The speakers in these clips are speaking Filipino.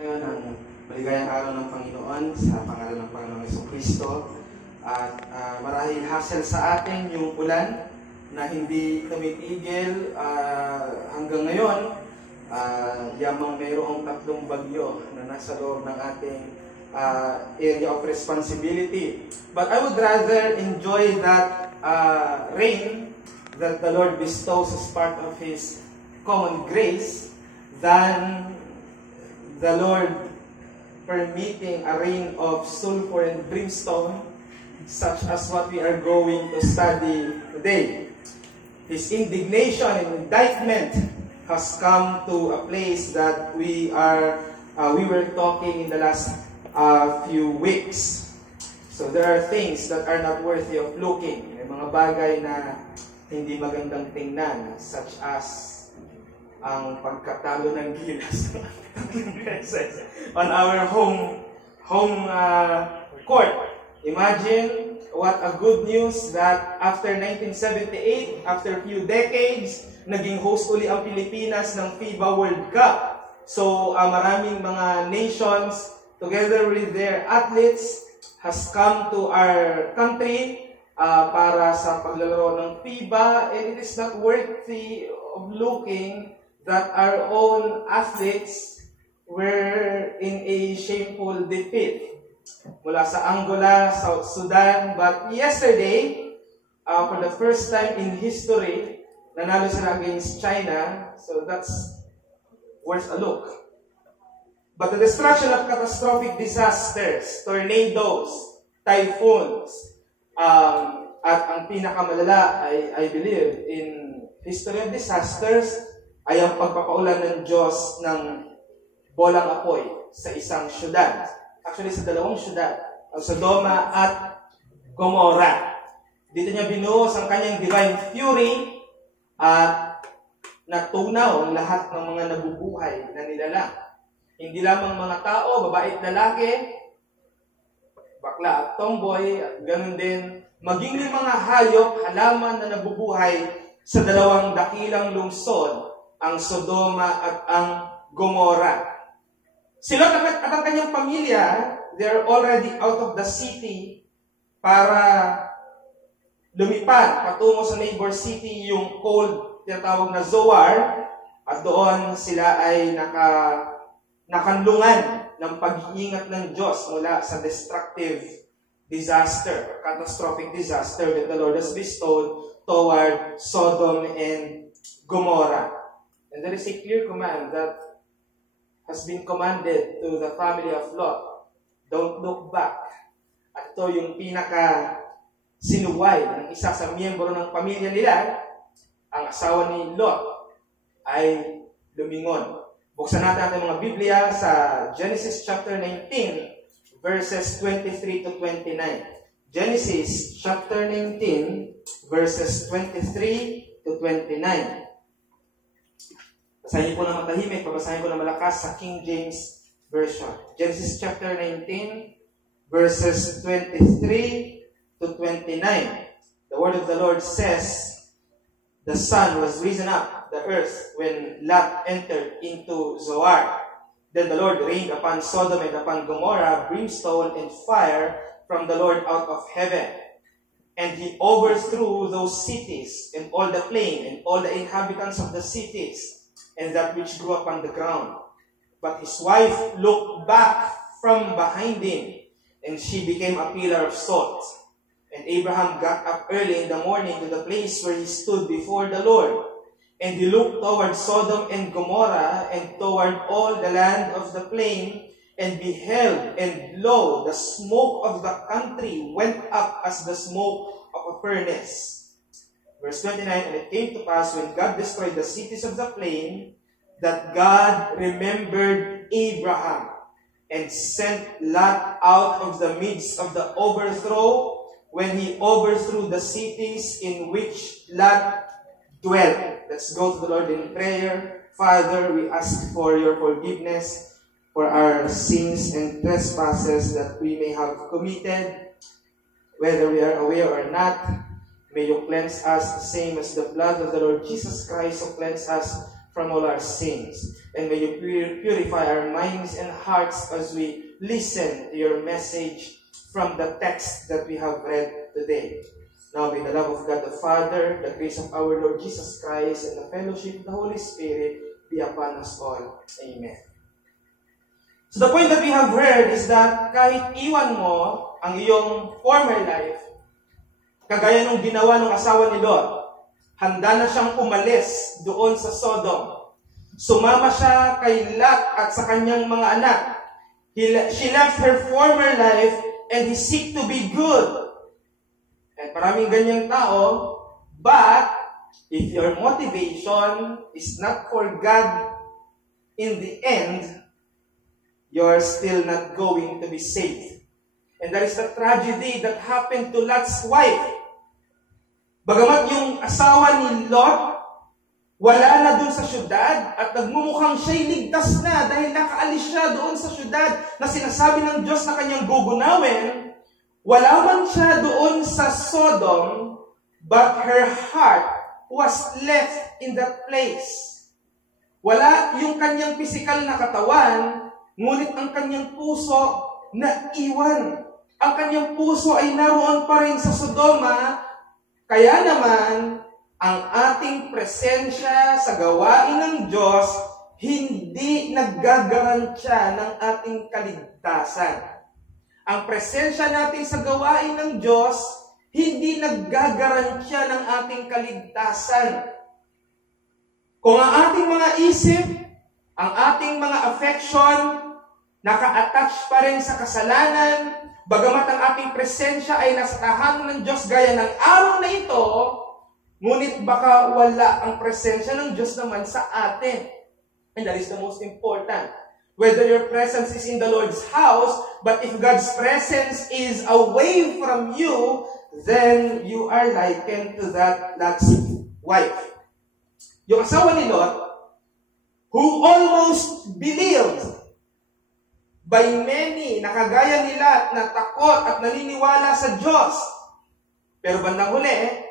Ngayon ang maligayang araw ng Panginoon sa pangalan ng Panginoong Jesucristo. At marahil hassle sa atin yung ulan na hindi tumitigil hanggang ngayon. Yamang mayroong 3 bagyo na nasa loob ng ating area of responsibility. But I would rather enjoy that rain that the Lord bestows as part of His common grace than the Lord permitting a rain of sulfur and brimstone such as what we are going to study today. His indignation and indictment has come to a place that we were talking in the last few weeks. So there are things that are not worthy of looking. May mga bagay na hindi magandang tingnan, such as ang pagkatalo ng gilas on our home court. Imagine what a good news that after 1978, after a few decades, naging host uli ang Pilipinas ng FIBA World Cup. So maraming mga nations together with their athletes has come to our country para sa paglalaro ng FIBA, and it is not worthy of looking that our own athletes were in a shameful defeat mula sa Angola, South Sudan. But yesterday, for the first time in history, nanalo sila against China. So that's worth a look. But the destruction of catastrophic disasters, tornadoes, typhoons, at ang pinakamalala, I believe, in history of disasters, ay ang pagpapaulan ng Diyos ng bolang apoy sa isang syudad. Actually, sa 2 syudad, Sodoma at Gomorrah. Dito niya binuhos ang kanyang divine fury at natunaw ang lahat ng mga nabubuhay na nilalang. Hindi lamang mga tao, babae at lalaki, bakla at tomboy, at ganun din, maging yung mga hayop, halaman na nabubuhay sa 2 dakilang lungsod, ang Sodoma at ang Gomorrah. Sila at ang kanyang pamilya, they're already out of the city para lumipad patungo sa neighbor city, yung cold, tinatawag na Zoar, at doon sila ay nakanlungan ng pag-iingat ng Diyos mula sa destructive disaster, catastrophic disaster that the Lord has bestowed toward Sodom and Gomorrah. And there is a clear command that has been commanded to the family of Lot. Don't look back. At ito yung pinaka-sinuway ng isa sa miyembro ng pamilya nila, ang asawa ni Lot, ay lumingon. Buksan natin ating mga Biblia sa Genesis chapter 19, verses 23 to 29. Genesis chapter 19, verses 23 to 29. Basahin po na matahimik, pabasahin po na malakas sa King James Version. Genesis chapter 19, verses 23 to 29. The word of the Lord says, the sun was risen up the earth when Lot entered into Zoar. Then the Lord rained upon Sodom and upon Gomorrah brimstone and fire from the Lord out of heaven. And he overthrew those cities and all the plain and all the inhabitants of the cities and that which grew upon the ground. But his wife looked back from behind him, and she became a pillar of salt. And Abraham got up early in the morning to the place where he stood before the Lord. And he looked toward Sodom and Gomorrah, and toward all the land of the plain, and beheld, and lo, the smoke of the country went up as the smoke of a furnace. Verse 29, and it came to pass when God destroyed the cities of the plain, that God remembered Abraham, and sent Lot out of the midst of the overthrow, when he overthrew the cities in which Lot dwelt. Let's go to the Lord in prayer. Father, we ask for your forgiveness for our sins and trespasses that we may have committed, whether we are aware or not. May you cleanse us the same as the blood of the Lord Jesus Christ who cleansed us from all our sins. And may you purify our minds and hearts as we listen to your message from the text that we have read today. Now may the love of God the Father, the grace of our Lord Jesus Christ, and the fellowship of the Holy Spirit be upon us all. Amen. So the point that we have heard is that kahit iwan mo ang iyong former life, kagaya nung ginawa ng asawa ni Lot, handa na siyang umalis doon sa Sodom. Sumama siya kay Lot at sa kanyang mga anak. She left her former life and he seek to be good. At maraming ganyang tao, but if your motivation is not for God in the end, you're still not going to be saved. And that is the tragedy that happened to Lot's wife. Bagamat yung asawa ni Lot, wala na dun sa syudad at nagmumukhang siya'y ligtas na dahil nakaalis siya doon sa syudad na sinasabi ng Diyos na kanyang gugunawin, wala man siya doon sa Sodom, but her heart was left in that place. Wala yung kanyang pisikal na katawan, ngunit ang kanyang puso na iwan. Ang kanyang puso ay naroon pa rin sa Sodoma. Kaya naman, ang ating presensya sa gawain ng Diyos hindi naggagarantiya ng ating kaligtasan. Ang presensya natin sa gawain ng Diyos hindi naggagarantiya ng ating kaligtasan. Kung ang ating mga isip, ang ating mga affection, naka-attach pa rin sa kasalanan, bagamat ang ating presensya ay nasa tahanan ng Diyos gaya ng araw na ito, ngunit baka wala ang presensya ng Diyos naman sa atin. And that is the most important. Whether your presence is in the Lord's house, but if God's presence is away from you, then you are likened to that Lot's wife. Yung asawa ni Lot, who almost believed by many, nakagaya nila na takot at naniniwala sa Diyos. Pero bandang huli,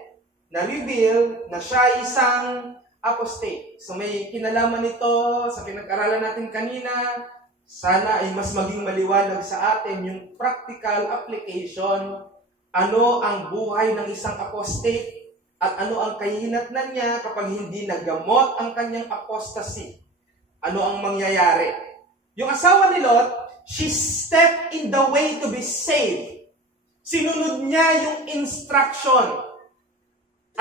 na-reveal na siya isang apostate. So may kinalaman nito sa pinag-aralan natin kanina. Sana ay mas maging maliwanag sa atin yung practical application. Ano ang buhay ng isang apostate at ano ang kahinatnan niya kapag hindi nagamot ang kanyang apostasy. Ano ang mangyayari? Yung asawa ni Lot, she stepped in the way to be saved. Sinunod niya yung instruction.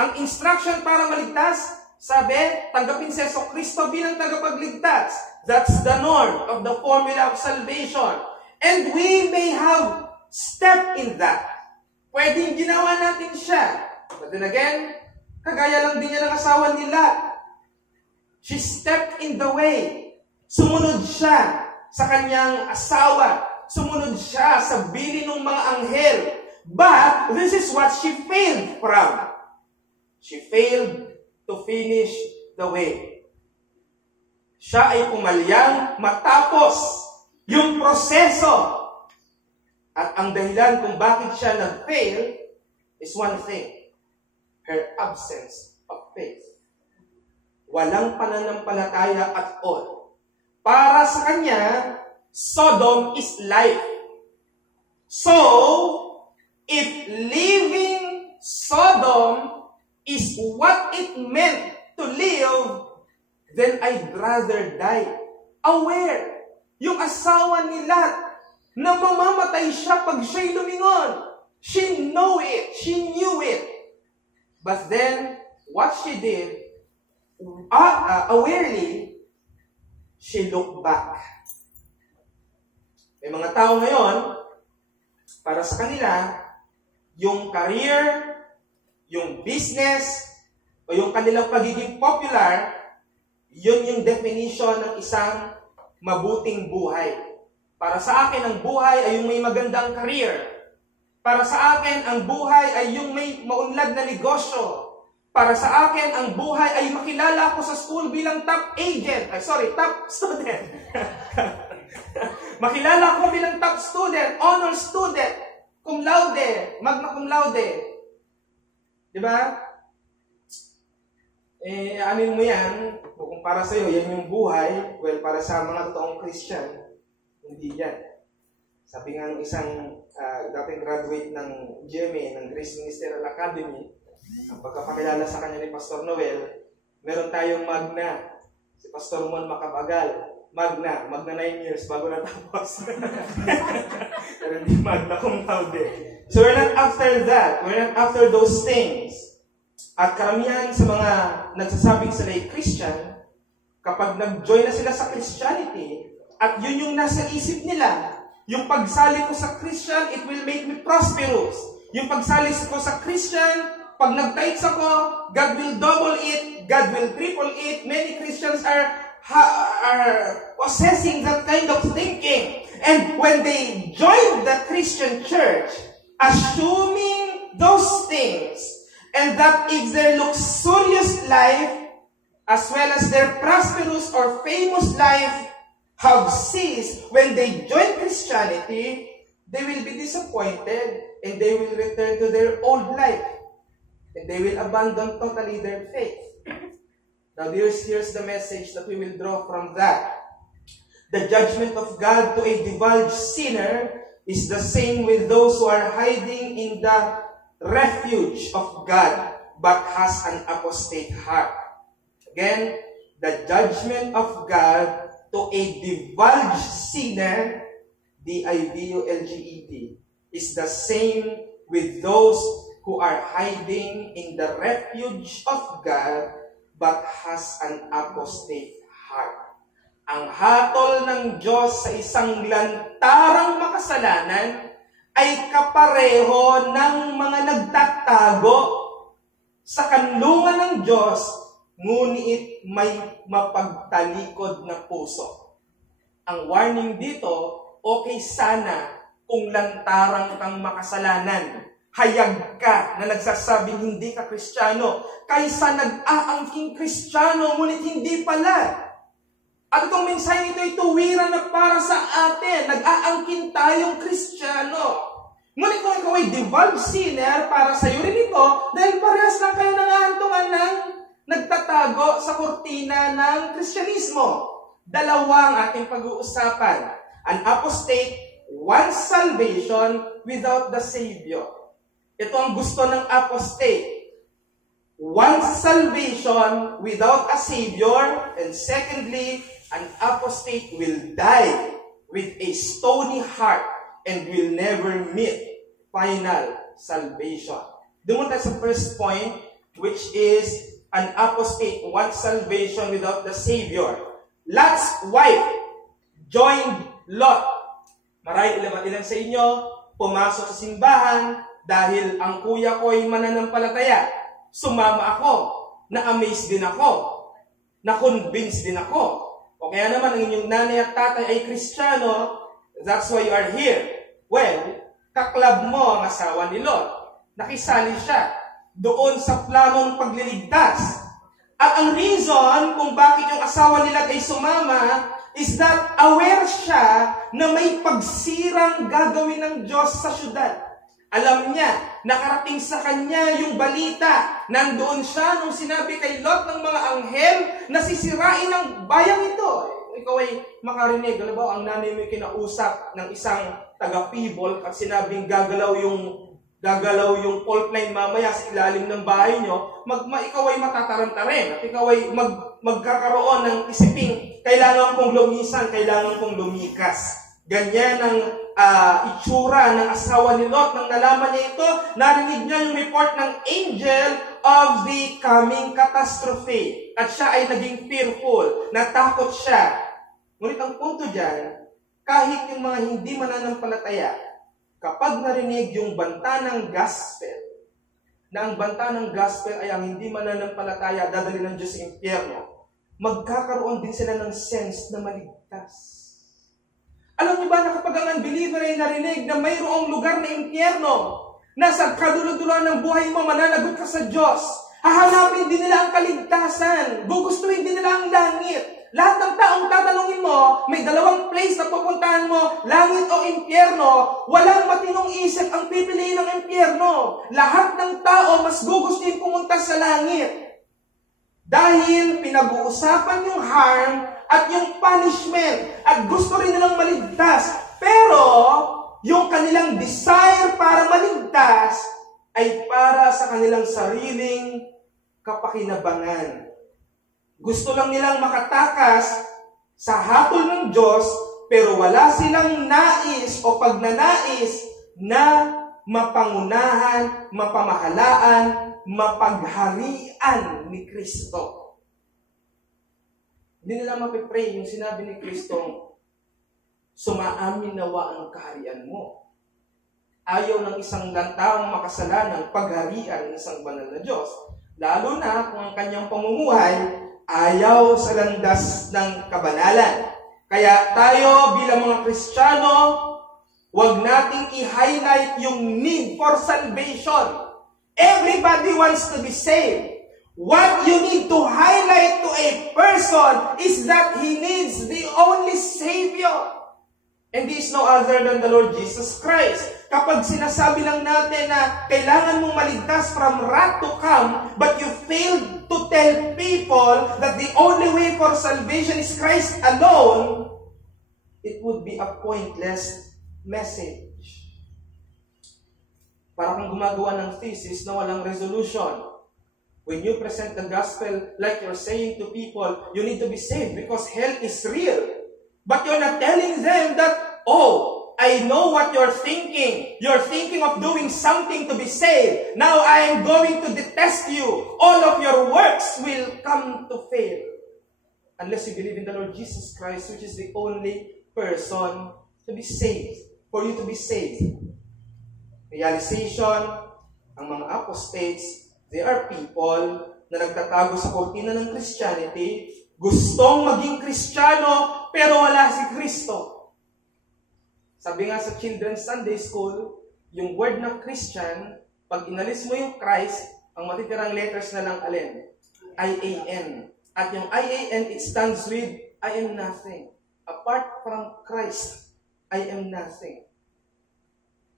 Ang instruction para maligtas, sabi, tanggapin si Jesucristo bilang tagapagligtas. That's the norm of the formula of salvation. And we may have stepped in that. Pwedeng ginawa natin siya. But then again, kagaya lang din niya ng asawa ni Lot. She stepped in the way. Sumunod siya sa kanyang asawa. Sumunod siya sa bili ng mga anghel. But this is what she failed from. She failed to finish the way. Siya ay pumalyang matapos yung proseso. At ang dahilan kung bakit siya nag-fail is one thing. Her absence of faith. Walang pananampalataya at all. Para sa kanya, Sodom is life. So, if leaving Sodom is what it meant to live, then I'd rather die. Aware, yung asawa ni Lot, na mamamatay siya pag siya'y lumingon. She knew it. She knew it. But then, what she did, awarely, she looked back. May mga tao ngayon, para sa kanila, yung career, yung business, o yung kanilang pagiging popular, yun yung definition ng isang mabuting buhay. Para sa akin, ang buhay ay yung may magandang career. Para sa akin, ang buhay ay yung may maunlad na negosyo. Para sa akin, ang buhay ay makilala ako sa school bilang top student. Makilala ako bilang top student, honor student, cum laude, magna cum laude. Diba? Anin mo yan, kung kung para sa'yo, yan yung buhay, well, para sa mga totoong Christian, hindi yan. Sabi nga ng isang dating graduate ng GMA, ng Grace Ministerial Academy, ang pagkapakilala sa kanya ni Pastor Noel, meron tayong magna. Si Pastor Mon Macapagal, magna 9 years bago natapos. Pero hindi magna cum laude. So we're not after that. We're not after those things. At karamihan sa mga nagsasabing sila ay Christian, kapag nag-join na sila sa Christianity, at yun yung nasa isip nila, yung pagsali ko sa Christian, it will make me prosperous. Yung pagsali ko sa Christian, pag nag-tithes ako, God will double it, God will triple it. Many Christians are possessing that kind of thinking. And when they join the Christian church, assuming those things, and that if their luxurious life, as well as their prosperous or famous life, have ceased, when they join Christianity, they will be disappointed, and they will return to their old life. And they will abandon totally their faith. Now here's the message that we will draw from that. The judgment of God to a divulged sinner is the same with those who are hiding in the refuge of God, but has an apostate heart. Again, the judgment of God to a divulged sinner, D-I-V-U-L-G-E-D, is the same with those who are hiding in the refuge of God, but has an apostate heart. Ang hatol ng Diyos sa isang lantarang makasalanan ay kapareho ng mga nagtatago sa kanlungan ng Diyos, ngunit may mapagtalikod na puso. Ang warning dito, okay sana kung lantarang kang makasalanan, hayag ka na nagsasabing hindi ka Kristiyano, kaysa nag-aangking Kristiyano, ngunit hindi pala. At itong mensahe ito ay tuwiran na para sa atin. Nag-aangkin tayong Kristiyano. Ngunit kung ikaw ay divulged sinner, para sa iyo rin ito, dahil parehas lang kayo nangahantungan ng nagtatago sa kortina ng Kristyanismo. Dalawa ang ating pag-uusapan. An apostate wants salvation without the Savior. Ito ang gusto ng apostate. Wants salvation without a Savior. And secondly, an apostate will die with a stony heart and will never meet final salvation. Doon tayo sa first point, which is an apostate wants salvation without the Savior. Lot's wife joined Lot. Marahil ilan sa inyo pumasok sa simbahan dahil ang kuya ko ay mananampalataya. Sumama ako, na-amaze din ako, na-convince din ako. O kaya naman ang inyong nanay at tatay ay Kristiyano, that's why you are here. Well, kaklab mo ang asawa ni Lot. Nakisali siya doon sa planong pagliligtas. At ang reason kung bakit yung asawa nila ay sumama is that aware siya na may pagsirang gagawin ng Diyos sa syudad. Alam niya, nakarating sa kanya yung balita. Nandoon siya nung sinabi kay Lot ng mga anghel na sisirain ang bayan ito. Ikaw ay makarinig. Alam ba, ang nanay mo kinausap ng isang taga-Pibol at sinabing gagalaw yung fault line mamaya sa ilalim ng bahay nyo, ikaw ay matatarantarin at ikaw ay magkakaroon ng isiping, kailangan kong lumisan, kailangan kong lumikas. Ganyan ang itsura ng asawa ni Lot. Nang nalaman niya ito, narinig niya yung report ng angel of the coming catastrophe. At siya ay naging fearful, natakot siya. Ngunit ang punto dyan, kahit yung mga hindi mananampalataya, kapag narinig yung banta ng gospel, na ang banta ng gospel ay ang hindi mananampalataya, dadali ng Diyos sa impyerno, magkakaroon din sila ng sense na maligtas. Alam niyo ba na kapag ang unbeliever ay narinig na mayroong lugar na impyerno, nasa kadulod-dulan ng buhay mo, mananagot ka sa Diyos, hahanapin din nila ang kaligtasan, gugustuhin din nila ang langit. Lahat ng taong tatanungin mo, may dalawang place na pupuntahan mo, langit o impyerno, walang matinong isip ang pipiliin ng impyerno. Lahat ng tao mas gugustuhin pumunta sa langit. Dahil pinag-uusapan yung harm at yung punishment. At gusto rin nilang maligtas. Pero, yung kanilang desire para maligtas ay para sa kanilang sariling kapakinabangan. Gusto lang nilang makatakas sa hatol ng Diyos, pero wala silang nais o pagnanais na mapangunahan, mapamahalaan, mapagharian ni Kristo. Hindi nila mapipray yung sinabi ni Kristo, sumaamin nawa ang kaharian mo. Ayaw ng isang taong makasalanang pagharian ng isang banal na Diyos. Lalo na kung ang kanyang pamumuhay ayaw sa landas ng kabanalan. Kaya tayo bilang mga Kristiyano, huwag nating i-highlight yung need for salvation. Everybody wants to be saved. What you need to highlight to a person is that he needs the only Savior. And this is no other than the Lord Jesus Christ. Kapag sinasabi lang natin na kailangan mong maligtas from wrath to come, but you failed to tell people that the only way for salvation is Christ alone, it would be a pointless message. Para kung gumagawa ng thesis na walang resolution. When you present the gospel like you're saying to people, you need to be saved because hell is real. But you're not telling them that, oh, I know what you're thinking. You're thinking of doing something to be saved. Now I am going to detest you. All of your works will come to fail. Unless you believe in the Lord Jesus Christ, which is the only person to be saved. For you to be saved. Realization, ang mga apostates, they are people na nagtatago sa kortina ng Christianity, gustong maging Kristiyano, pero wala si Kristo. Sabi nga sa Children's Sunday School, yung word na Christian, pag inalis mo yung Christ, ang matitirang letters na lang alin? I-A-N. At yung I-A-N, it stands with, I am nothing. Apart from Christ, I am nothing.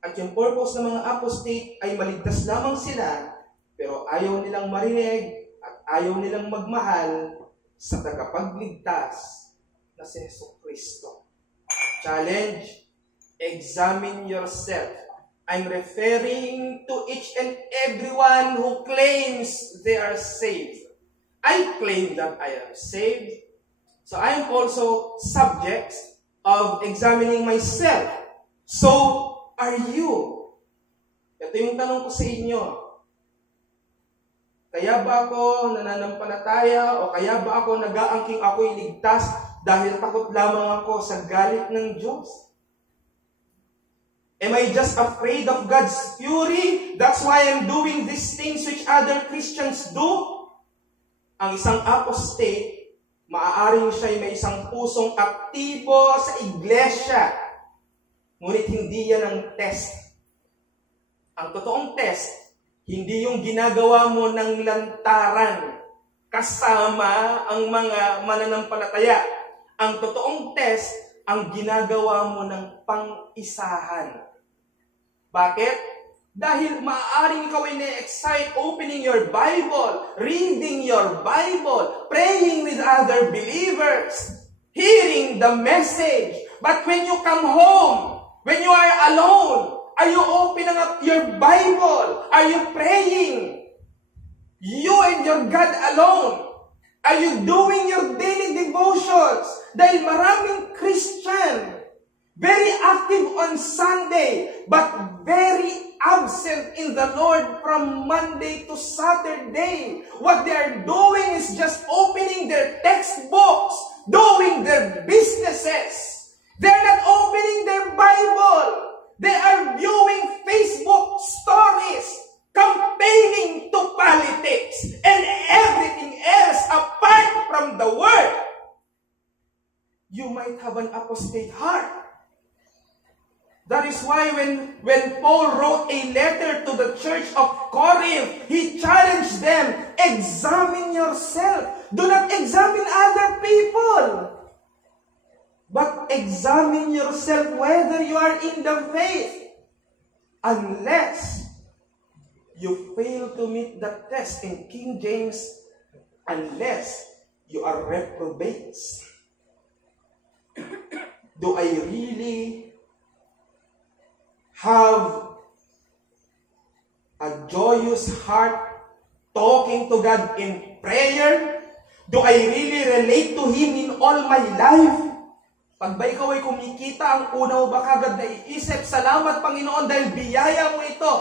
At yung purpose ng mga apostate ay maligtas lamang sila, pero ayaw nilang marinig at ayaw nilang magmahal sa tagapagligtas na si Jesucristo. Challenge, examine yourself. I'm referring to each and everyone who claims they are saved. I claim that I am saved. So I am also subject of examining myself. So, are you? Ito yung tanong ko sa inyo. Kaya ba ako nananampalataya o kaya ba ako nag-aangking ako'y ligtas dahil takot lamang ako sa galit ng Diyos? Am I just afraid of God's fury? That's why I'm doing these things which other Christians do? Ang isang apostate, maaaring siya'y may isang pusong aktibo sa iglesia. Ngunit hindi yan ang test. Ang totoong test, hindi yung ginagawa mo ng lantaran kasama ang mga mananampalataya. Ang totoong test, ang ginagawa mo ng pang-isahan. Bakit? Dahil maaaring ikaw ay na-excite opening your Bible, reading your Bible, praying with other believers, hearing the message. But when you come home, when you are alone, are you opening up your Bible? Are you praying? You and your God alone. Are you doing your daily devotions? Dahil maraming Christian, very active on Sunday, but very absent in the Lord from Monday to Saturday. What they are doing is just opening their textbooks, doing their businesses. They're not opening their Bible. They are viewing Facebook stories, campaigning to politics, and everything else apart from the Word. You might have an apostate heart. That is why when Paul wrote a letter to the church of Corinth, he challenged them, examine yourself. Do not examine other people. But examine yourself whether you are in the faith. Unless you fail to meet the test. In King James, unless you are reprobates. Do I really have a joyous heart talking to God in prayer? Do I really relate to Him in all my life? Pag ba ikaw ay kumikita, ang una mo ba kagad na iisip, salamat Panginoon dahil biyaya mo ito.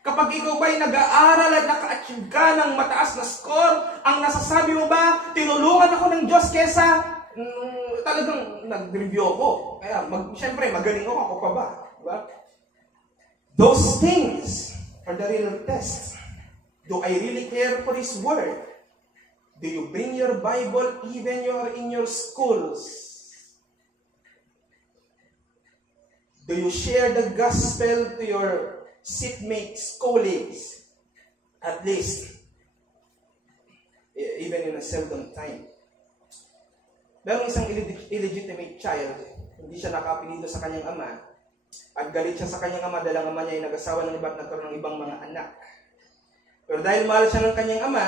Kapag ikaw ba'y nag-aaral at naka-achieve ka ng mataas na score, ang nasasabi mo ba, tinulungan ako ng Diyos kesa talagang nag-review ako. Kaya, siyempre, magaling ako pa ba? Diba? Those things are the real test. Do I really care for His Word? Do you bring your Bible even you are in your schools? Do you share the gospel to your seatmates, colleagues? At least, even in a seldom time. Merong isang illegitimate child, hindi siya nakapilido sa kanyang ama, at galit siya sa kanyang ama dahil ang ama niya ay nag-asawa ng iba at nagkaroon ng ibang mga anak. Pero dahil mahal siya ng kanyang ama,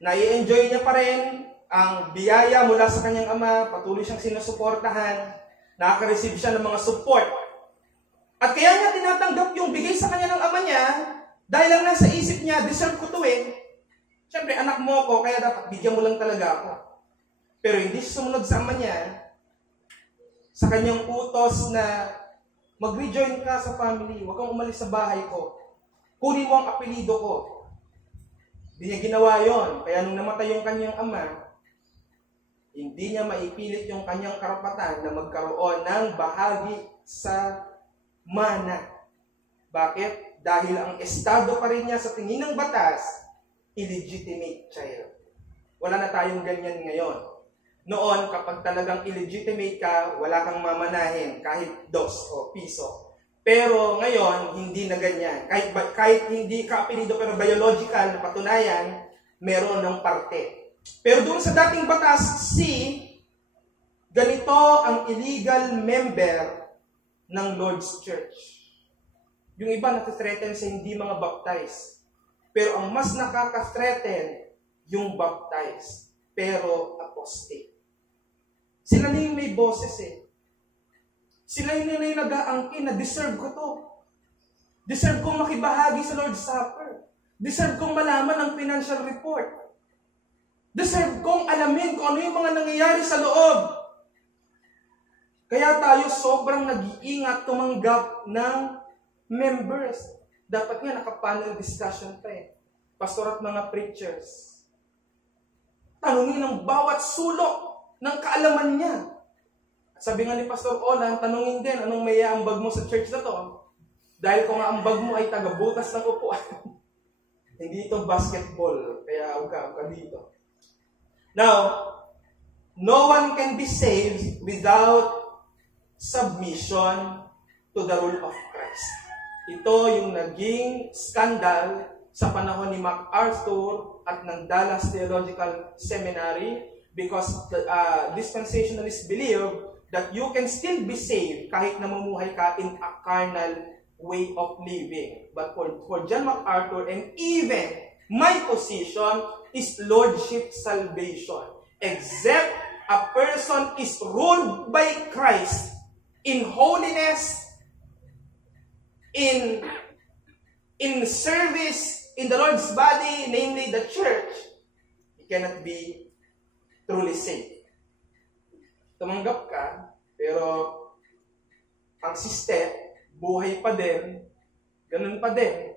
nai-enjoy niya pa rin ang biyaya mula sa kanyang ama, patuloy siyang sinusuportahan, nakaka-receive siya ng mga support. At kaya niya tinatanggap yung bigay sa kanya ng ama niya, dahil lang nasa isip niya, deserve ko to eh. Siyempre, anak mo ko, kaya dapat bigyan mo lang talaga ako. Pero hindi sumunod sa ama niya, sa kanyang utos na mag-rejoin ka sa family, huwag kang umalis sa bahay ko. Kunin mo ang apelido ko. Hindi niya ginawa yon. Kaya nung namatay yung kanyang ama, hindi niya maipilit yung kanyang karapatan na magkaroon ng bahagi sa mana. Bakit? Dahil ang estado pa rin niya sa tingin ng batas, illegitimate child. Wala na tayong ganyan ngayon. Noon, kapag talagang illegitimate ka, wala kang mamanahin kahit dos o piso. Pero ngayon, hindi na ganyan. Kahit hindi ka apelido pero biological na patunayan, meron ng parte. Pero doon sa dating batas, ganito ang illegal member ng Lord's Church. Yung iba nati-threaten sa hindi mga baptized. Pero ang mas nakaka-threaten, yung baptized. Pero apostate. Sila na yung may boses eh. Sila yun na yung nag-aangkin na deserve ko to. Deserve kong makibahagi sa Lord's Supper. Deserve kong malaman ang financial report. Deserve kong alamin kung ano yung mga nangyayari sa loob. Kaya tayo sobrang nag-iingat tumanggap ng members. Dapat nga naka-panel discussion pa eh. Pastor at mga preachers. Tanungin ng bawat sulok ng kaalaman niya. Sabi nga ni Pastor Olan, tanungin din, anong may ambag mo sa church na to? Dahil kung ang ambag mo ay tagabutas ng upuan. Hindi ito basketball, kaya huwag ka dito. Now, no one can be saved without submission to the rule of Christ. Ito yung naging skandal sa panahon ni MacArthur at ng Dallas Theological Seminary because the dispensationalists believe that you can still be saved kahit namumuhay ka in a carnal way of living. But for John MacArthur and even my position is lordship salvation. Except a person is ruled by Christ in holiness, in service, in the Lord's body, namely the church, he cannot be truly saved. Tumanggap ka, pero ang system, buhay pa din, ganun pa din.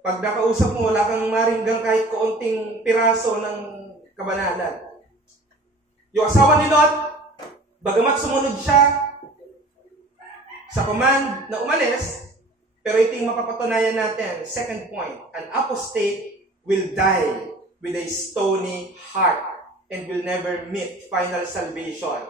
Pag nakausap mo, wala kang maringgang kahit kaunting piraso ng kabanalan. Yung asawa ni Lot, bagamat sumunod siya sa command na umalis, pero ito yung mapapatunayan natin. Second point, an apostate will die with a stony heart and will never meet final salvation.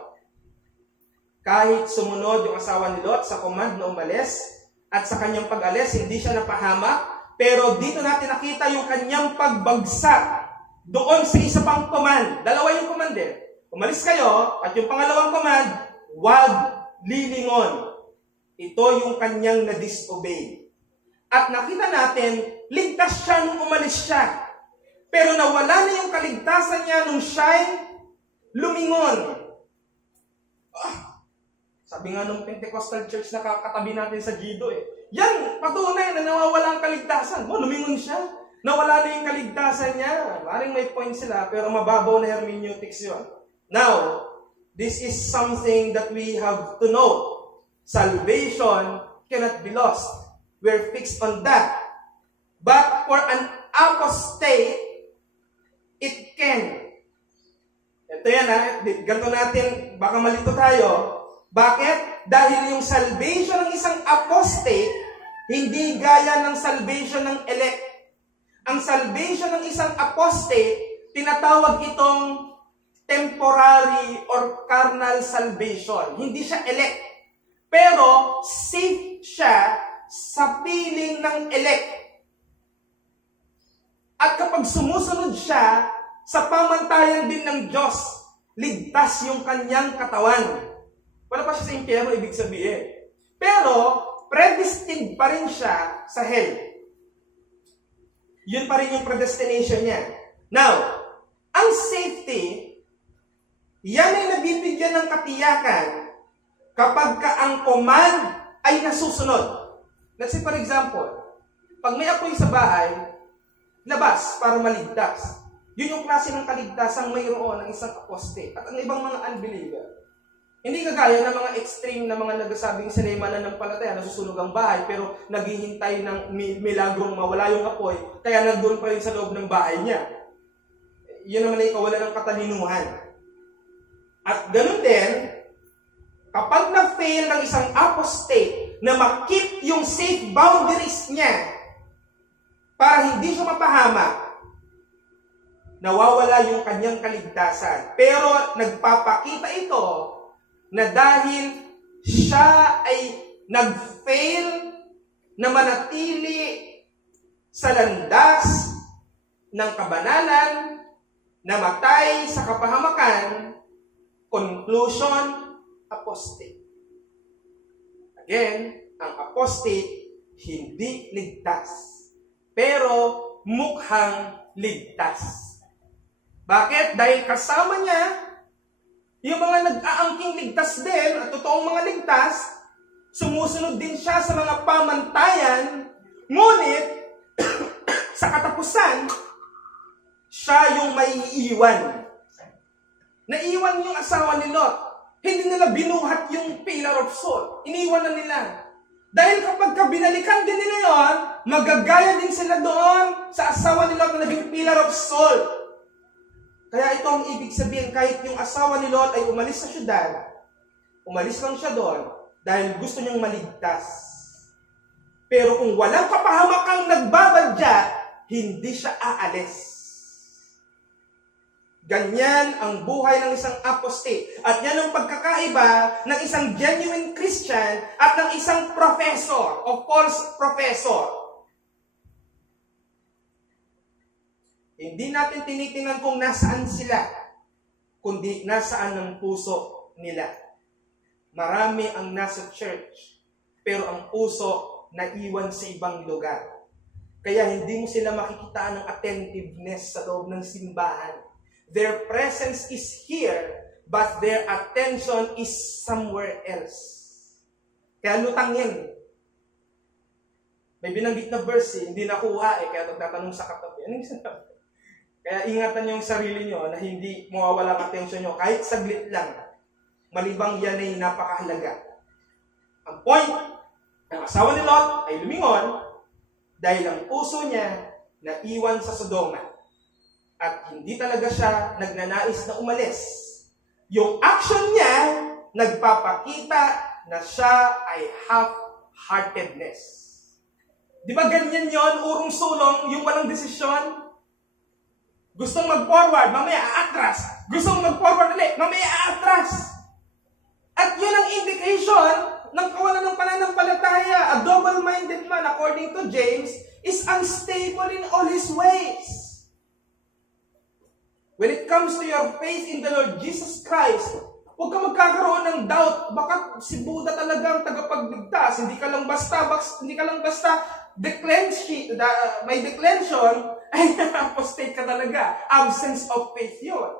Kahit sumunod yung asawa ni Lot sa command na umalis, at sa kanyang pag-alis, hindi siya napahamak, pero dito natin nakita yung kanyang pagbagsak doon sa isa pang command. Dalawa yung command eh. Umalis kayo, at yung pangalawang command, wag lilingon. Ito yung kanyang na-disobey. At nakita natin, ligtas siya nung umalis siya. Pero nawala na yung kaligtasan niya nung siya'y lumingon. Sabi nga nung Pentecostal church na katabi natin sa Gido yan, patunay na nawawala ang kaligtasan. Lumingon siya. Nawala na yung kaligtasan niya. Maring may point sila, pero mababaw na hermeneutics yun. Now, this is something that we have to know. Salvation cannot be lost. We're fixed on that. But for an apostate, it can. Ito yan ganito natin, baka malito tayo. Bakit? Dahil yung salvation ng isang apostate, hindi gaya ng salvation ng elect. Ang salvation ng isang apostate, tinatawag itong temporary or carnal salvation. Hindi siya elect. Pero safe siya sa piling ng elect. At kapag sumusunod siya sa pamantayan din ng Diyos, ligtas yung kanyang katawan. Wala pa siya sa impyerno, ibig sabihin. Pero, predestined pa rin siya sa hell. Yun pa rin yung predestination niya. Now, ang safety, yan ay nabibigyan ng katiyakan kapag ka ang command ay nasusunod. Let's say for example, pag may apoy sa bahay, labas para maligtas. Yun yung klase ng kaligtasang mayroon ng isang apostate at ang ibang mga unbeliever. Hindi kagaya ng mga extreme na mga nagsasabing sinema na ng palataya, nasusunog ang bahay, pero naghihintay ng milagrong mawala yung apoy, kaya nandun pa rin sa loob ng bahay niya. Yun naman ay kawalan ng katalinuhan. At ganun din, kapag na-fail ng isang apostate na makip yung safe boundaries niya para hindi siya mapahamak, nawawala yung kanyang kaligtasan. Pero nagpapakita ito na dahil siya ay nag-fail na manatili sa landas ng kabanalan, namatay sa kapahamakan, conclusion, apostate. Again, ang apostate hindi ligtas, pero mukhang ligtas. Bakit? Dahil kasama niya yung mga nag-aangking ligtas din, at totoong mga ligtas, sumusunod din siya sa mga pamantayan, ngunit, sa katapusan, siya yung may iiwan. Naiwan yung asawa ni Lot. Hindi nila binuhat yung pillar of salt. Iniwan na nila. Dahil kapag binalikan din nila yon, magagaya din sila doon sa asawa ni Lot na naging pillar of salt. Kaya ito ang ibig sabihin, kahit yung asawa ni Lot ay umalis sa syudad, umalis lang siya doon dahil gusto niyang maligtas. Pero kung walang kapahamakang nagbabadya, hindi siya aalis. Ganyan ang buhay ng isang apostate. At yan ang pagkakaiba ng isang genuine Christian at ng isang professor o false professor. Hindi natin tinitingnan kung nasaan sila, kundi nasaan ang puso nila. Marami ang nasa church, pero ang puso naiwan sa ibang lugar. Kaya hindi mo sila makikita ng attentiveness sa loob ng simbahan. Their presence is here, but their attention is somewhere else. Kaya lutangin. May binanggit na verse, hindi nakuha kaya nagtatanong sa katabi. Anong sinabi? Kaya ingatan niyo yung sarili niyo na hindi mawawala ang atensyon niyo kahit saglit lang. Malibang yan ay napakahalaga. Ang point, ang asawa ni Lot ay lumingon dahil ang puso niya naiwan sa Sodoma. At hindi talaga siya nagnanais na umalis. Yung action niya nagpapakita na siya ay half-heartedness. Di ba ganyan yon, urong sulong, yung walang desisyon? Gustong mag-forward, mamaya aatras. Gustong mag-forward ulit, mamaya aatras. At yun ang indication ng kawalan ng pananampalataya. A double-minded man, according to James, is unstable in all his ways. When it comes to your faith in the Lord Jesus Christ, huwag ka magkakaroon ng doubt. Baka si Buddha talaga ang tagapagligtas. Hindi ka lang basta may declension ay apostate ka talaga. Absence of faith yun.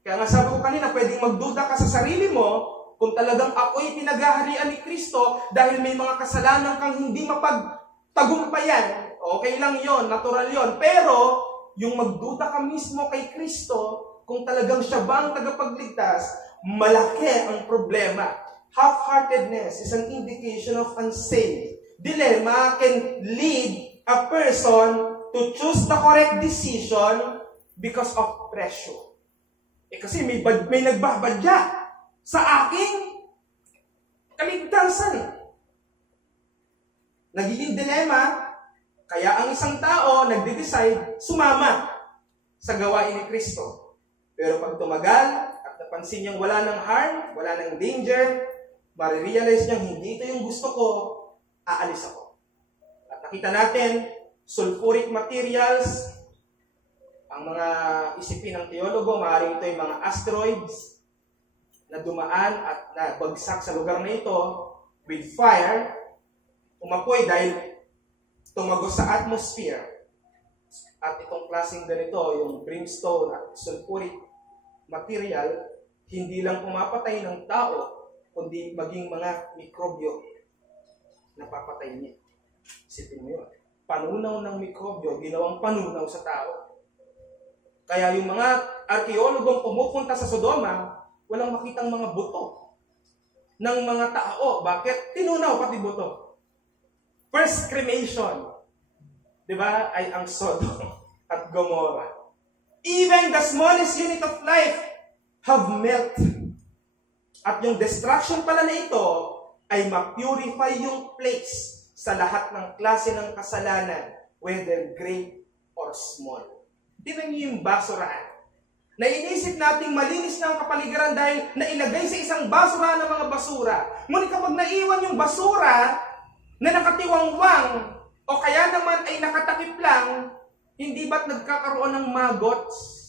Kaya nga sabi ko kanina, pwedeng magduda ka sa sarili mo kung talagang ako'y pinaghaharian ni Kristo dahil may mga kasalanan kang hindi mapagtagumpayan. Okay lang yon, natural yon. Pero, yung magduda ka mismo kay Kristo, kung talagang siya ba ang tagapagligtas, malaki ang problema. Half-heartedness is an indication of unsaved. Dilemma can lead a person to choose the correct decision because of pressure. Kasi may nagbabadya sa aking kaligtasan. Nagiging dilema, kaya ang isang tao nagde-decide sumama sa gawain ni Kristo. Pero pag tumagal at napansin niyang wala ng harm, wala ng danger, marirealize niyang hindi ito yung gusto ko, aalis ako. At nakita natin, sulfuric materials, ang mga isipin ng teologo, maaaring ito yung mga asteroids na dumaan at nabagsak sa lugar na ito with fire, umapoy dahil tumagos sa atmosphere. At itong klaseng ganito, yung brimstone at sulfuric material, hindi lang pumapatay ng tao, kundi maging mga mikrobyo na papatay niya. Isipin mo yun. Panunaw ng mikrobyo, ginawang panunaw sa tao. Kaya yung mga arkeologong pumupunta sa Sodoma, walang makitang mga buto ng mga tao. Bakit? Tinunaw pati buto. First cremation, di ba, ay ang Sodom at Gomorrah. Even the smallest unit of life have melted. At yung destruction pala na ito ay ma-purify yung place sa lahat ng klase ng kasalanan, whether great or small. Tingnan niyo yung basurahan. Nainisip nating malinis na ang kapaligiran dahil nailagay sa isang basurahan ng mga basura. Ngunit kapag naiwan yung basura na nakatiwangwang o kaya naman ay nakatakip lang, hindi ba't nagkakaroon ng maggots?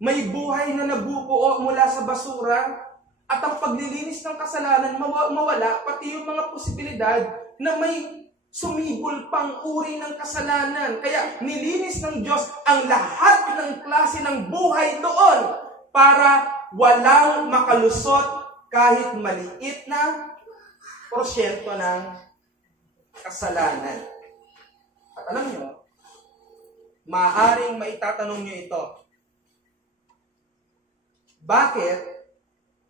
May buhay na nabubuo mula sa basura at ang paglilinis ng kasalanan mawala, pati yung mga posibilidad na may sumibol pang uri ng kasalanan. Kaya nilinis ng Diyos ang lahat ng klase ng buhay doon para walang makalusot kahit maliit na porsyento ng kasalanan. At alam nyo, maaaring maitatanong nyo ito. Bakit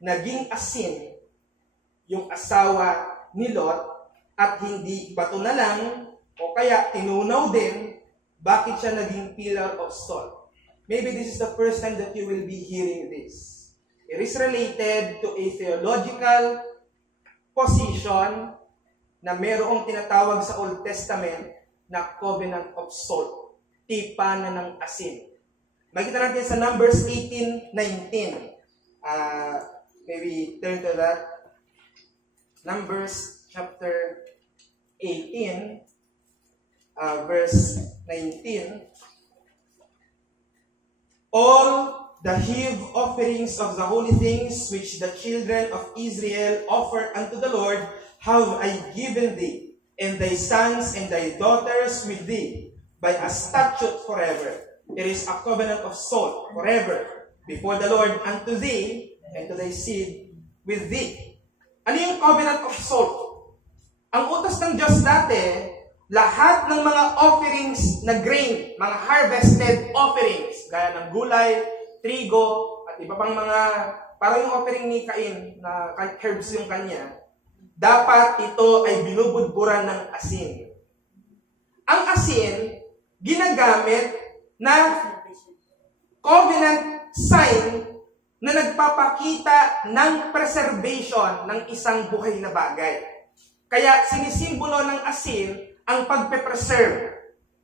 naging asin yung asawa ni Lot at hindi bato na lang, o kaya tinunaw din, bakit siya naging pillar of salt? Maybe this is the first time that you will be hearing this. It is related to a theological position na merong tinatawag sa Old Testament na covenant of salt, tipanan ng asin. Makita natin sa Numbers 18:19. Maybe turn to that. Numbers chapter 18, verse 19. All the heave offerings of the holy things which the children of Israel offer unto the Lord have I given thee, and thy sons and thy daughters with thee, by a statute forever. It is a covenant of salt forever before the Lord unto thee, and to thy seed with thee. Ano yung covenant of salt? Ang utos ng Diyos dati, lahat ng mga offerings na grain, mga harvested offerings, gaya ng gulay, trigo, at iba pang mga, parang yung offering ni Cain, na herbs yung kanya, dapat ito ay binubudburan ng asin. Ang asin, ginagamit na covenant sign na nagpapakita ng preservation ng isang buhay na bagay. Kaya sinisimbolo ng asin ang pagpe-preserve.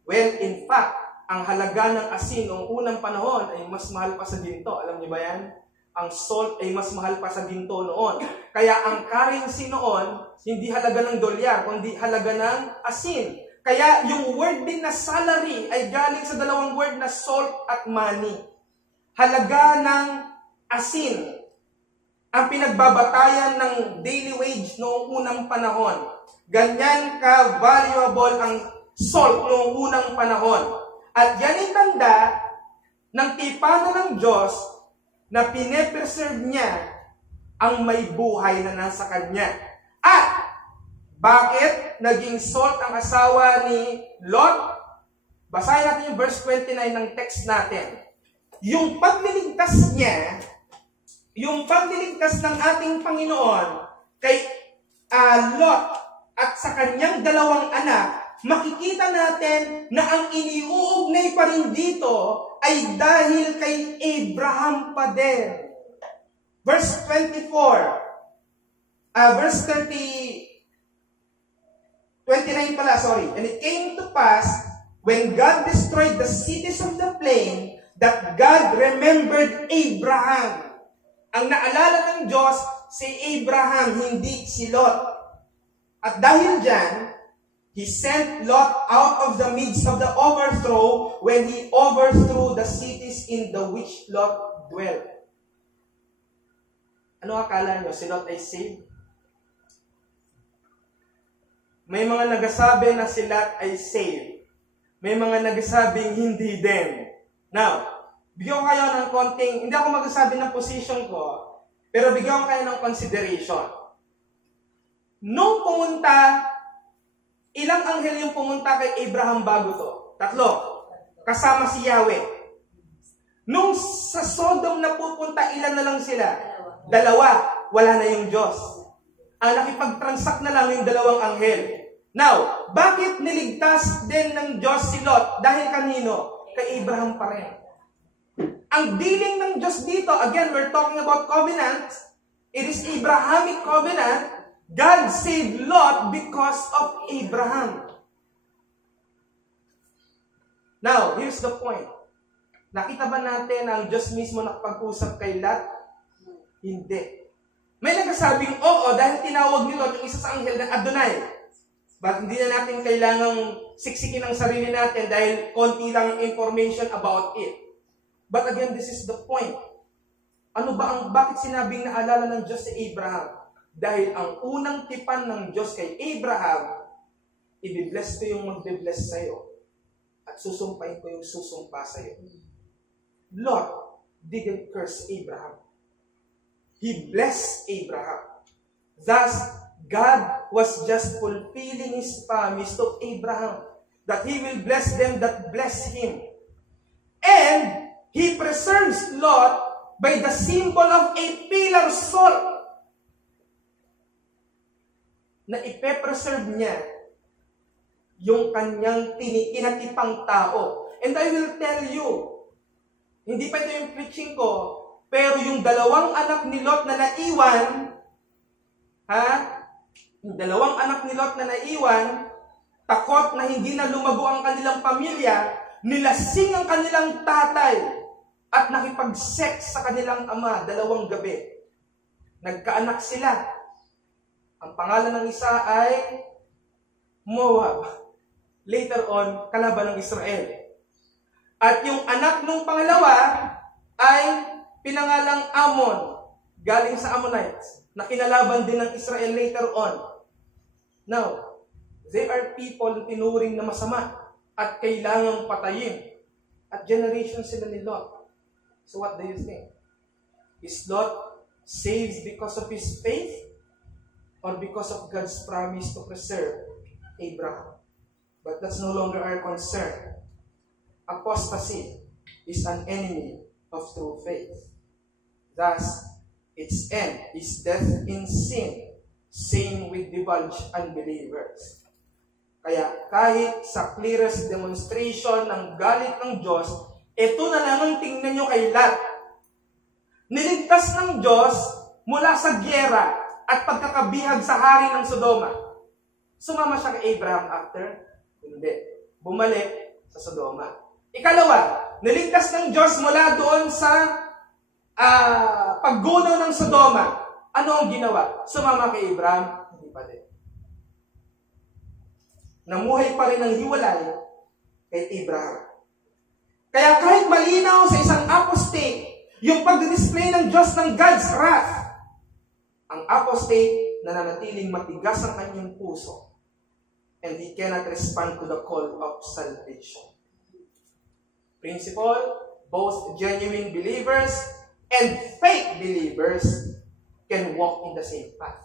Well, in fact, ang halaga ng asin noong unang panahon ay mas mahal pa sa ginto. Alam niyo ba yan? Ang salt ay mas mahal pa sa ginto noon. Kaya ang currency noon, hindi halaga ng dolyar, kundi halaga ng asin. Kaya yung word din na salary ay galing sa dalawang word na salt at money. Halaga ng asin ang pinagbabatayan ng daily wage noong unang panahon. Ganyan ka-valuable ang salt noong unang panahon. At yan ay tanda ng tipanan ng Diyos na pinepreserve niya ang may buhay na nasa kanya. At bakit naging salt ang asawa ni Lot? Basahin natin yung verse 29 ng text natin. Yung pagliligtas niya, yung pagliligtas ng ating Panginoon kay Lot at sa kanyang dalawang anak, makikita natin na ang iniuugnay pa rin dito ay dahil kay Abraham pa din. Verse 29 pala, sorry. And it came to pass, when God destroyed the cities of the plain, that God remembered Abraham. Ang naalala ng Diyos, si Abraham, hindi si Lot. At dahil dyan, He sent Lot out of the midst of the overthrow when He overthrew the cities in the which Lot dwelt. Ano akala nyo? Si Lot ay saved? May mga nagsasabi na si Lot ay saved. May mga nagsabing hindi din. Now, bigyan ko kayo ng konting, hindi ako magsasabi ng position ko, pero bigyan ko kayo ng consideration. Nung pumunta, ilang anghel yung pumunta kay Abraham bago to? 3. Kasama si Yahweh. Nung sa Sodom na pupunta, ilan na lang sila? 2. Wala na yung Diyos. Ang nakipag-transact na lang yung 2 anghel. Now, bakit niligtas din ng Diyos si Lot? Dahil kanino? Kay Abraham pa rin. Ang dealing ng Diyos dito, again, we're talking about covenant. It is Abrahamic covenant. God saved Lot because of Abraham. Now, here's the point. Nakita ba natin ang Diyos mismo nakapag-usap kay Lot? Hindi. May nagsasabing, oo, dahil tinawag ni Lot yung isa sa anghel na Adonai. But hindi na natin kailangang siksikin ang sarili natin dahil konti lang ang information about it. But again, this is the point. Bakit sinabing naalala ng Diyos si Abraham? Dahil ang unang tipan ng Diyos kay Abraham, i-bless ko yung mag-bless sa'yo at susumpain ko yung susumpa sa'yo. Lot didn't curse Abraham. He blessed Abraham. Thus, God was just fulfilling His promise to Abraham that He will bless them that bless Him. And He preserves Lot by the symbol of a pillar salt na ipe-preserve niya yung kanyang kinatipang tao. And I will tell you, hindi pa ito yung preaching ko, pero yung 2 anak ni Lot na naiwan, yung 2 anak ni Lot na naiwan, takot na hindi na lumago ang kanilang pamilya, nilasing ang kanilang tatay at nakipag-sex sa kanilang ama 2 gabi. Nagkaanak sila. Ang pangalan ng isa ay Moab. Later on, kalaban ng Israel. At yung anak ng pangalawa ay pinangalang Ammon, galing sa Ammonites, na kinalaban din ng Israel later on. Now, they are people tinuring na masama at kailangang patayin. At generation sila ni Lot. So what do you think? Is Lot saved because of his faith or because of God's promise to preserve Abraham? But that's no longer our concern. Apostasy is an enemy of true faith. Thus, its end is death in sin, same with divulged unbelievers. Kaya kahit sa clearest demonstration ng galit ng Diyos, ito na lang ang tingnan nyo kay Lot. Niligtas ng Diyos mula sa gyera at pagkakabihag sa hari ng Sodoma. Sumama siya kay Abraham after? Hindi. Bumalik sa Sodoma. Ikalawa, niligtas ng Diyos mula doon sa paggunaw ng Sodoma. Ano ang ginawa? Sumama kay Abraham? Hindi pa din. Namuhay pa rin ng hiwalay kay Abraham. Kaya kahit malinaw sa isang apostate, yung pag-display ng Diyos ng God's wrath, ang apostate nananatiling matigas ang kanyang puso and he cannot respond to the call of salvation. Principle, both genuine believers and fake believers can walk in the same path.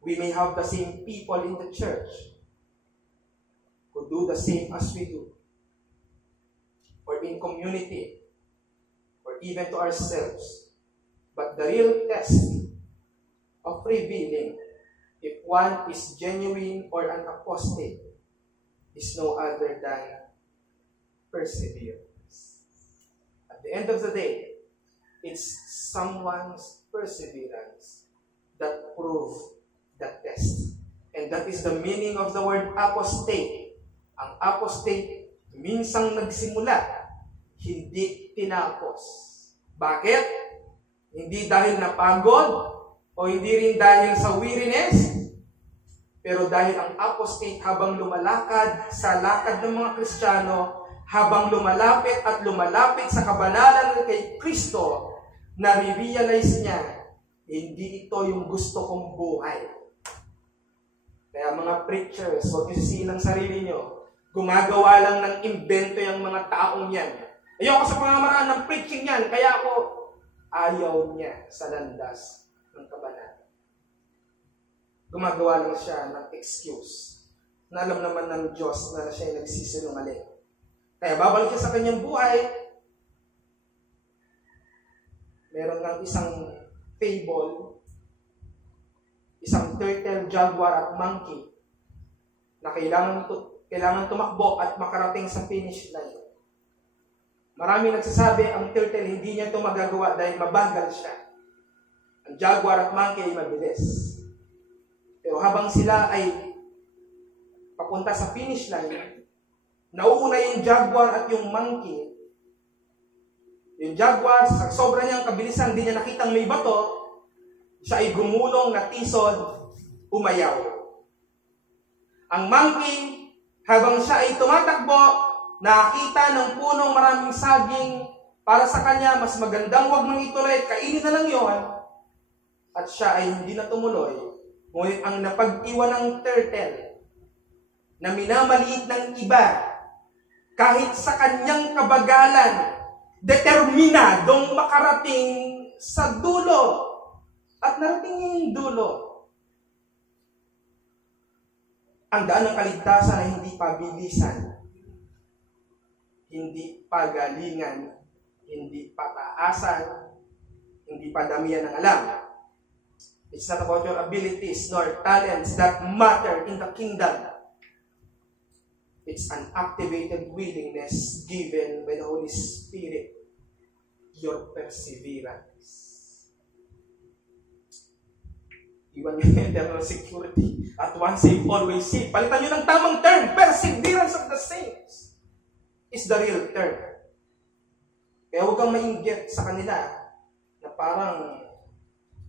We may have the same people in the church who do the same as we do, or in community, or even to ourselves. But the real test of revealing if one is genuine or an apostate is no other than perseverance. At the end of the day, it's someone's perseverance that proves the test. And that is the meaning of the word apostate. Ang apostate, minsang nagsimula, hindi tinapos. Bakit? Hindi dahil napagod, o hindi rin dahil sa weariness, pero dahil ang apostate habang lumalakad sa lakad ng mga Kristiyano, habang lumalapit at lumalapit sa kabanalan kay Kristo, nare-realize niya, hindi ito yung gusto kong buhay. Kaya mga preachers, huwag niyo sisihin ang sarili niyo. Gumagawa lang ng invento yung mga taong yan. Ayoko sa pamamaraan ng preaching yan, kaya ako ayaw niya sa landas ng kabanalan. Gumagawa lang siya ng excuse na alam naman ng Diyos na siya ay nagsisinungaling. Kaya babalik siya sa kanyang buhay. Meron ng isang fable, isang turtle, jaguar at monkey na kailangan tumakbo at makarating sa finish line. Marami nagsasabi ang turtle hindi niya ito magagawa dahil mabagal siya. Ang jaguar at monkey ay mabilis. Pero habang sila ay papunta sa finish line, nauuna yung jaguar at yung monkey. Yung jaguar, sa sobra niyang kabilisan, hindi niya nakitang may bato, siya ay gumulong, natisod, umayaw. Ang monkey, habang siya ay tumatakbo, nakita ng punong maraming saging, para sa kanya, mas magandang wag nang ituloy, kainin na lang yon. At siya ay hindi na tumuloy. Ngunit ang napag-iwan ng turtle, na minamaliit ng iba, kahit sa kanyang kabagalan, determinadong makarating sa dulo. At narating niya yung dulo. Ang daan ng kaligtasan ay hindi pabilisan, hindi pagalingan, hindi pataasan, hindi padamihan ng alam. It's not about your abilities nor talents that matter in the kingdom. It's an activated willingness given by the Holy Spirit. Your perseverance. Iwan nyo yung eternal security. At once saved, always saved. Palitan nyo ng tamang term. Perseverance of the saints is the real term. Kaya huwag kang mainggit sa kanila na parang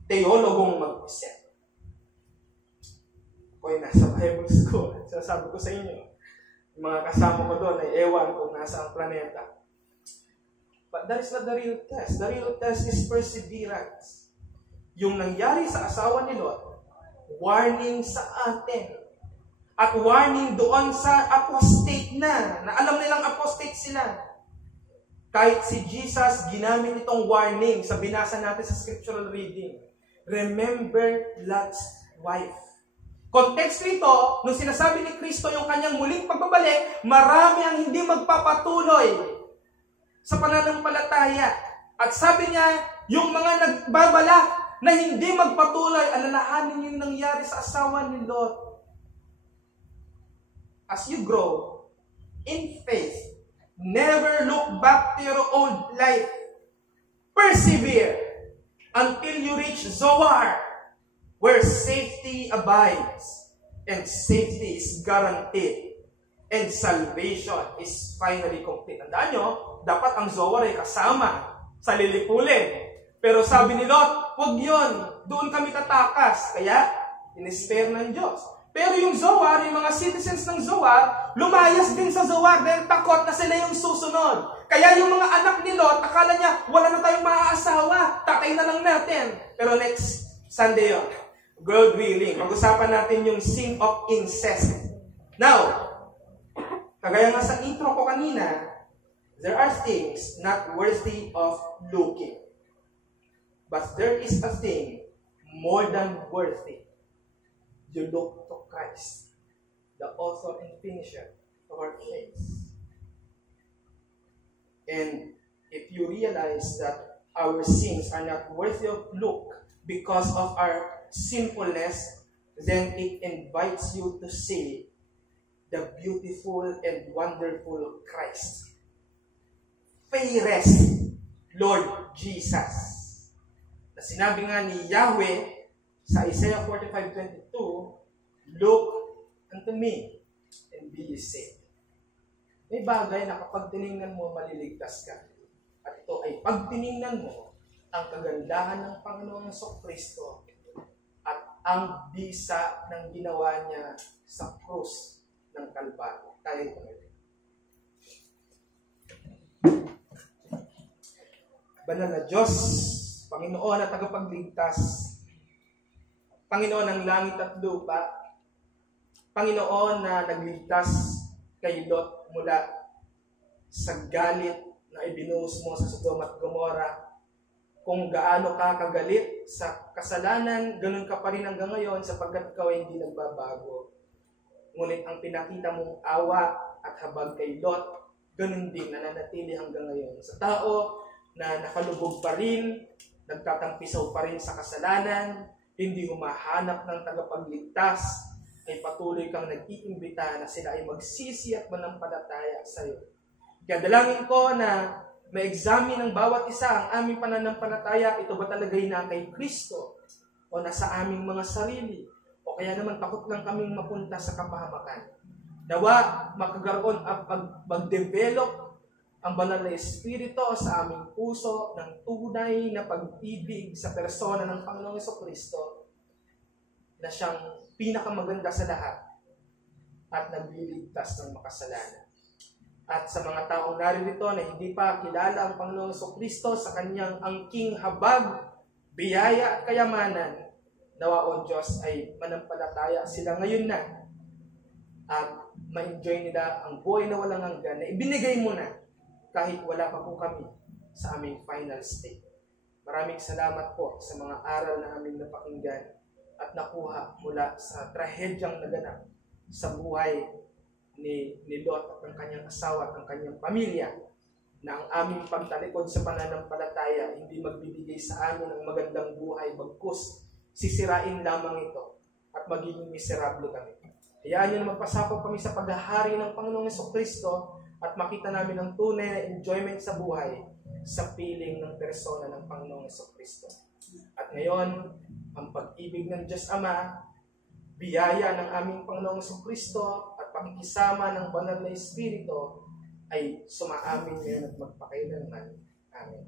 teologong mag-isip. Ako ay nasa Bible school. Sinasabi ko sa inyo, yung mga kasama ko doon ay ewan kung nasa ang planeta. But that is not the real test. The real test is perseverance. Yung nangyari sa asawa ni Lot, warning sa atin. At warning doon sa apostate na alam nilang apostate sila. Kahit si Jesus, ginamit itong warning sa binasa natin sa scriptural reading. Remember Lot's wife. Context nito, nung sinasabi ni Kristo yung kanyang muling pagbabalik, marami ang hindi magpapatuloy sa pananampalataya. At sabi niya, yung mga nagbabalak na hindi magpatuloy, alalahanin yung nangyari sa asawa ni Lot. As you grow in faith, never look back to your old life. Persevere until you reach Zoar, where safety abides, and safety is guaranteed, and salvation is finally complete. Tandaan nyo, dapat ang Zoar ay kasama sa lilipulin. Pero sabi ni Lot, huwag yun. Doon kami tatakas. Kaya, in-spare ng Diyos. Pero yung Zoar, yung mga citizens ng Zoar, lumayas din sa Zoar dahil takot na sila yung susunod. Kaya yung mga anak ni Lot, akala niya, wala na tayong maaasawa. Tatay na lang natin. Pero next Sunday yun, God willing. Pag-usapan natin yung sin of incest. Now, kagaya nga sa intro ko kanina, there are things not worthy of looking. But there is a thing more than worthy. You look to Christ, the author and finisher of our faith. And if you realize that our sins are not worthy of look because of our sinfulness, then it invites you to see the beautiful and wonderful Christ. Fairest Lord Jesus. Na sinabi nga ni Yahweh sa Isaiah 45:22, look unto me and be ye saved. May bagay na kapag tiningnan mo, maliligtas ka. At ito ay pag tiningnan mo ang kagandahan ng Panginoong Jesucristo at ang bisa ng ginawa niya sa krus ng Kalbaryo. Tayo ito. Banal na Diyos, Panginoon na tagapagligtas, Panginoon ng langit at lupa, Panginoon na nagligtas kay Lot mula sa galit na ibinuhos mo sa Sodom at Gomorrah. Kung gaano ka kagalit sa kasalanan, ganun ka pa rin hanggang ngayon sapagkat ikaw ay hindi nagbabago. Ngunit ang pinakita mong awa at habag kay Lot, ganun din nananatili hanggang ngayon. Sa tao na nakalubog pa rin, nagtatampisaw pa rin sa kasalanan, hindi humahanap ng tagapagligtas, ay patuloy kang nag-iimbita na sila ay magsisi at manampalataya sa iyo. Kaya dalangin ko na ma-examine ng bawat isa ang aming pananampalataya, ito ba talagay na kay Kristo o nasa aming mga sarili o kaya naman takot lang kaming mapunta sa kapahamakan. Nawa makagaroon at mag-develop ang banal na Espiritu sa aming puso ng tunay na pag-ibig sa persona ng Panginoong Jesucristo na siyang pinakamaganda sa lahat at nagliligtas ng makasalanan. At sa mga taong naririto na hindi pa kilala ang Panginoong Jesucristo sa kanyang angking habag, biyaya at kayamanan, nawa o Diyos ay manampalataya sila ngayon na at ma-enjoy nila ang buhay na walang hanggan na ibinigay mo na kahit wala pa po kami sa aming final state. Maraming salamat po sa mga aral na aming napakinggan at nakuha mula sa trahedyang naganap sa buhay ni Lot at ng kanyang asawa at ng kanyang pamilya, na ang aming pagtalikod sa pananampalataya hindi magbibigay sa amin ng magandang buhay, bagkus sisirain lamang ito at magiging miserable kami. Hayaan niyo na magpasakop kami sa paghahari ng Panginoong Jesucristo at makita namin ang tunay na enjoyment sa buhay sa piling ng persona ng Panginoong Jesucristo. At ngayon, ang pag-ibig ng Diyos Ama, biyaya ng aming Panginoong Jesucristo at pakikisama ng banal na Espiritu ay sumaamin ngayon at magpakailanman. Amen.